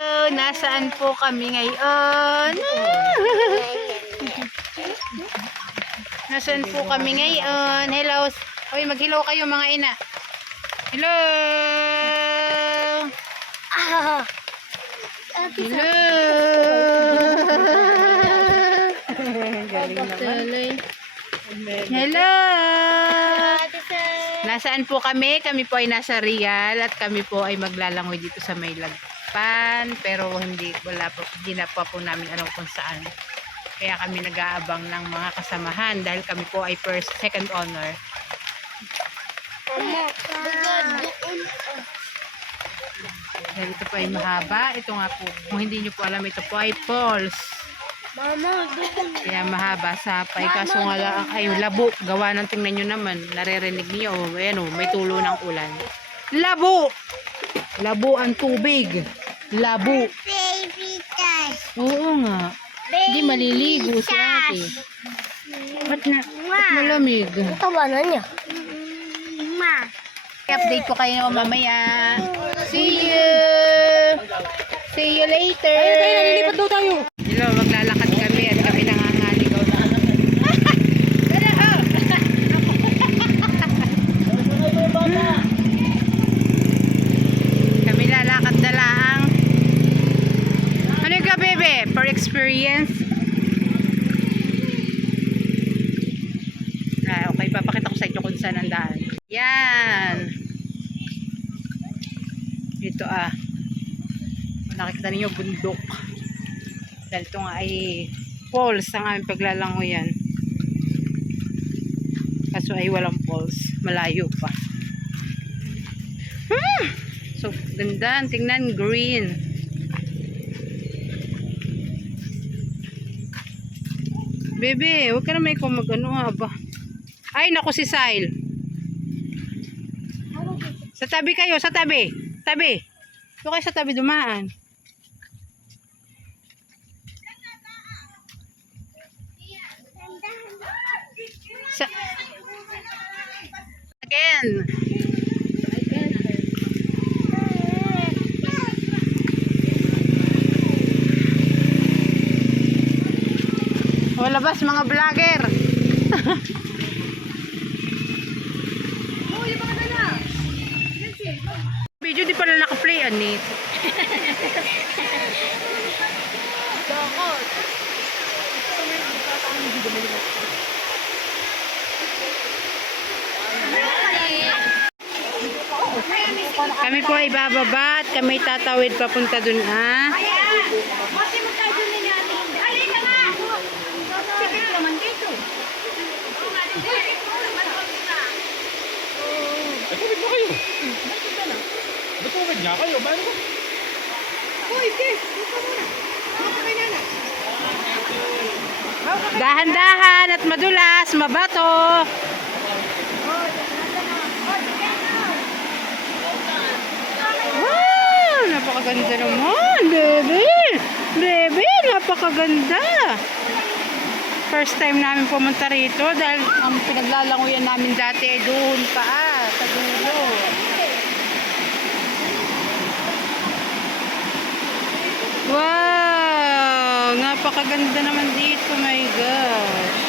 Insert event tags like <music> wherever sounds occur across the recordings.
Hello, nasaan po kami ngayon? <laughs> nasaan po kami ngayon? Hello. Hoy, mag-hello kayo mga ina. Hello. Hello. Hello. Nasaan po kami? Kami po ay nasa Real at kami po ay maglalangoy dito sa may lagpan pero hindi wala po hindi pa po namin alam kung saan. Kaya kami nag-aabang ng mga kasamahan dahil kami po ay first second honor. Dahil ito po ay mahaba. Ito nga po, kung hindi nyo po alam, ito po ay falls. Kaya mahaba sa pay. Kaso nga ay labo. Gawa ng tingnan nyo naman. Naririnig niyo. Oh, ayan oh, may tulo ng ulan. Labo! Labo ang tubig. Labo. Baby touch. Oo nga. Hindi maliligo si ate. Ba't na, ba't malamig? Tawanan niya. Ma. update ko kayo mamaya. See you! See you later! Ayun tayo, nalilipat daw tayo. Hello, maglalakad kami at kami nangangaligaw na. kami lalakad na lang. Ano ka, bebe? For experience? Ah, okay, papakita ko sa inyo kung saan ang daan. Yan. Dito ah. Nakikita ninyo bundok. Dahil ito nga ay falls ang aming paglalangoyan. Kaso ay walang falls. Malayo pa. Hmm! So, ganda. Tingnan, green. Bebe, huwag ka na may kumagano ha ba? Ay, naku si Sile. Sa tabi kayo, sa tabi. Tabi. Doon kayo sa tabi dumaan. Sa Again. O labas mga vlogger. Video di pala naka-play anit. Kami po ay bababa at kami tatawid papunta dun ah. Ay, tubig na kayo. Ba't tubig nga kayo? Ba't ba? Dahan-dahan at madulas, mabato. Wow, napakaganda naman, baby. Baby, napakaganda. First time namin pumunta rito dahil ang pinaglalanguyan namin dati ay doon pa ah, sa dulo. Wow, napakaganda naman dito, my gosh.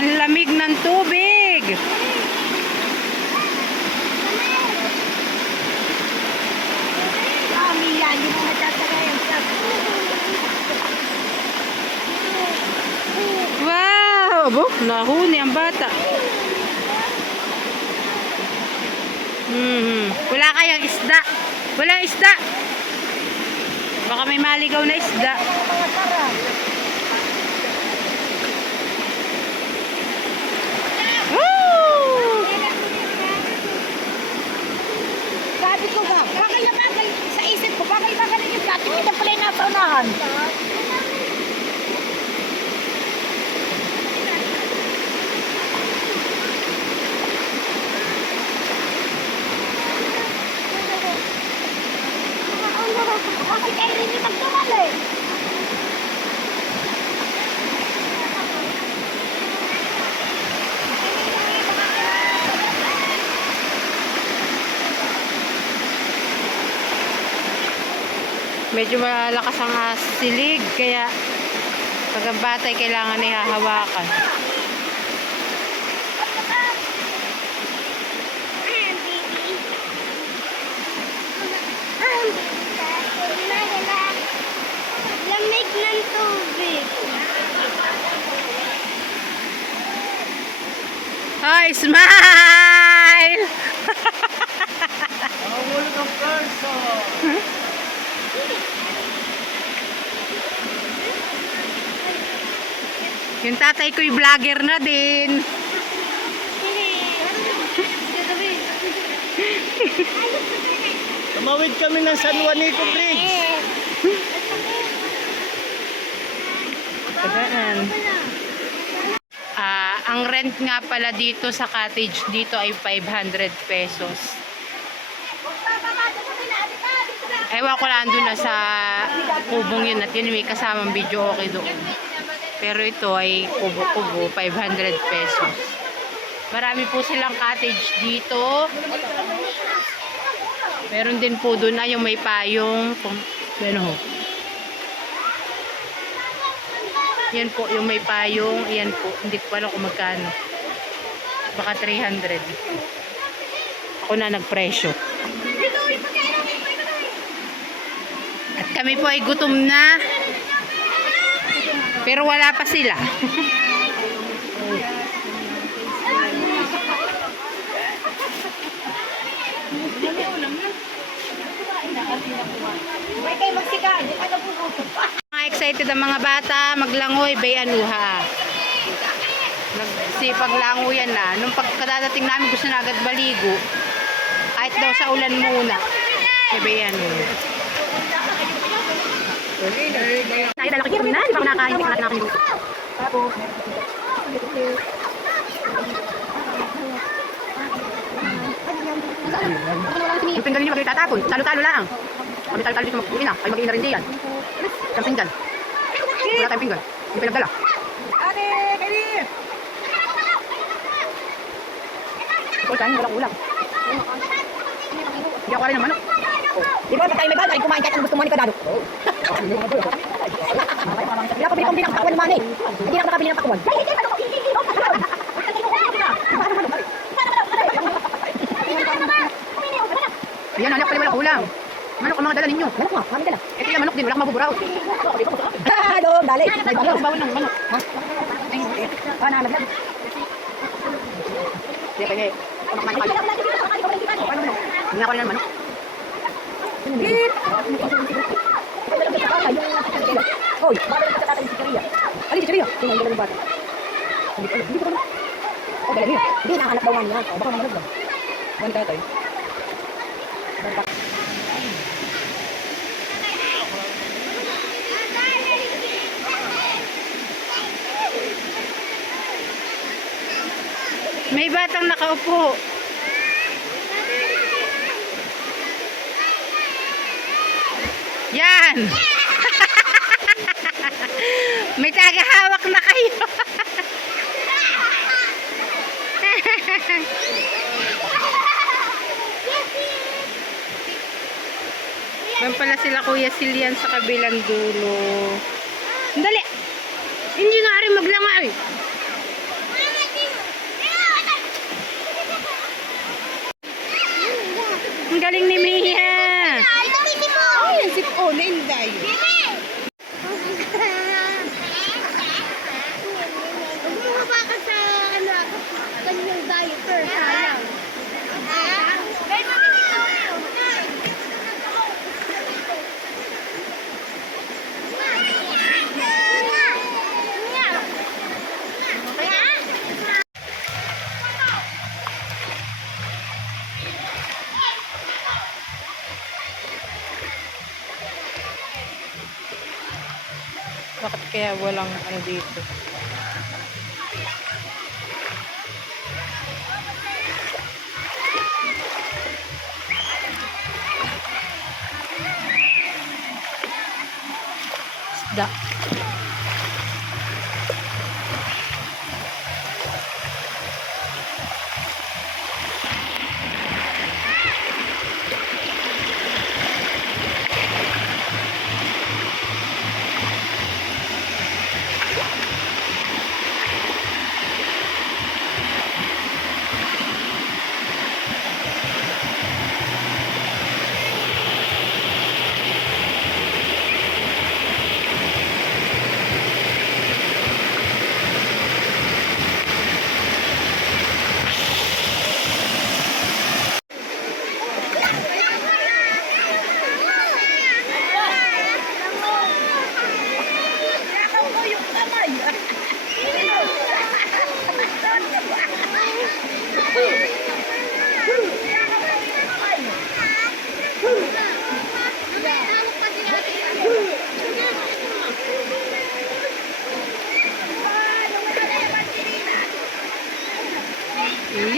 Ang lamig ng tubig. Wow! Abo, nahuni ang bata. Hmm, wala kayang isda. Walang isda. Baka may maligaw na isda. Woo! Sabi ko ba, bakal na bakal sa isip ko, bakal bakal yung dati kita pala yung nasa unahan. Bakit kayo hindi magtumal? Medyo malakas ang asilig, kaya pag ang bata ay kailangan na hahawakan. Lamig ng tubig. Hi, smile! Nakahuli ng perso. Yung tatay ko'y vlogger na din. Tumawid kami ng San Juanico Bridge. Tagaan. Ah, ang rent nga pala dito sa cottage dito ay 500 pesos. Ewan ko lang doon na sa kubong yun at yun may kasamang video okay doon. Pero ito ay kubo-kubo, 500 pesos. Marami po silang cottage dito. Meron din po doon na yung may payong. Kung, ano ho. Yan po, yung may payong. Yan po, hindi ko alam kung magkano. Baka 300. Ako na nagpresyo. At kami po ay gutom na. Pero wala pa sila. May kayo magsika, di ka nabubuto. Excited ang mga bata, maglangoy, bayanuha. Nagsipag lango yan na. Nung pagkadadating namin gusto na agad baligo. Kahit daw sa ulan muna. Eh, bayanuha. Tayo dala ko na, di ba kinakain, hindi ko natin natin dito. Tapos, yung pinggan niyo magtatapon, talo-talo lang. Kami talo-talo dito mag-uwi na, ay mag-iina rin diyan. Isang pinggan. Wala tayong pinggan. Yung pinagdala. Ate, kali! Ikaw saan, walang ulam. Hindi ako rin ng manok. Di ba, pag tayo may bagay, kumain kahit anong gusto mo ni Kadado. <laughs> Hindi ako bili ng pakwan man eh. Hindi ako nakabili ng pakwan. Ayan, anak pala walang ulam. Manok ang mga dala ninyo. Manok mo, kami dala. Ito yung manok din, wala kang mabuburaw. <laughs> Doon, dali. May bawal. bawal ng manok. Ha? Ay, eh. Ah, nalaglag. Hindi, kaya. Kumakman ka. Hindi ako rin ng manok. Hoy, bakit ka tatay si Chiria? Ano si Chiria? Sino ang dala ng bata? Hindi ko alam. Hindi ko alam. Oh, dala niya. Hindi, nakahanap daw nga niya. Oh, baka naman lang. Ano tatay? May batang nakaupo. Yan! <laughs> May tagahawak na kayo. <laughs> Ban pala sila Kuya Silian sa kabilang dulo. Dali! Hindi nga rin maglangay. Galing ni Mia. Ay, nakiti mo! Ay, si Pona, hindi tayo. Bumaba kaya walang ano dito?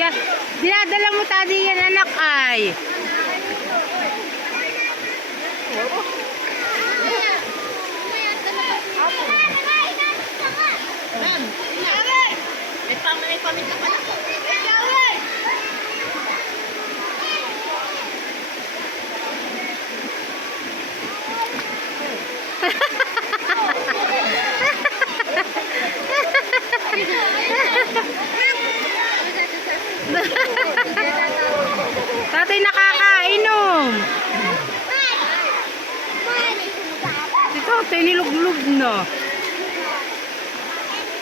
Dinadala, dinadala mo tadi yan anak ay. Tatay <laughs> nakakainom. Ito, tayo na.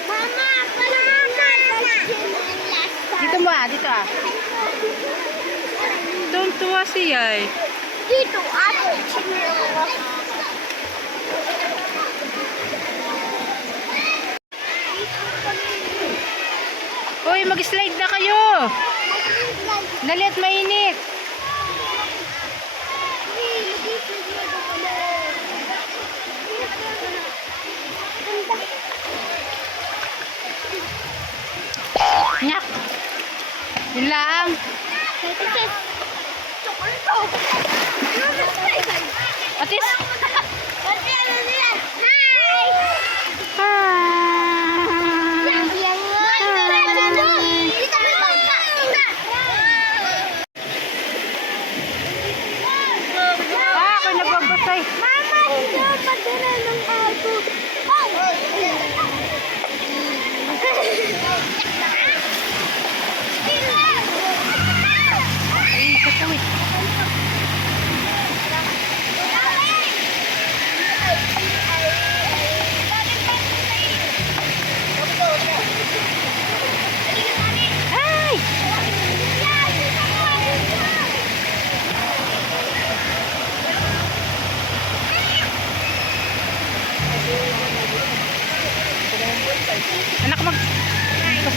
Mama! Dito mo ah, dito ah. Tuntua siya eh. Dito, ako. Uy, mag-slide na kayo. Dali at mainit. Yun lang. Atis. Ah,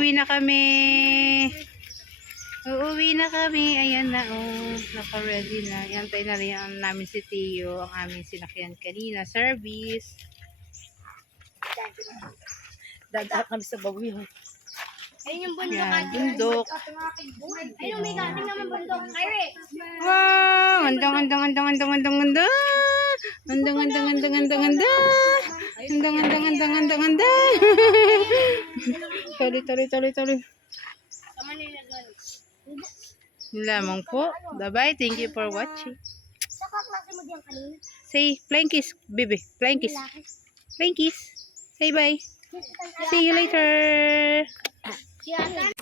pauwi na kami. Uuwi na kami. Ayan na, oh. Naka-ready na. Yantay na rin ang namin si Tio. Ang aming sinakyan kanina. Service. Dadaan kami sa bawin. Ayun yung bundok. Yan, bundok. Ayun, may dating naman bundok. Kyrie. Wow! Andang, andang, andang, andang, andang, andang. Andang, andang, andang, andang, andang. Andang, andang, andang, andang, andang. Tali, tali, tali, tali. Tama nila ganun. Yun lamang po. Bye-bye. Thank you for watching. Say, flying kiss, baby. Flying kiss. Flying kiss. Say bye. See you later. Yeah.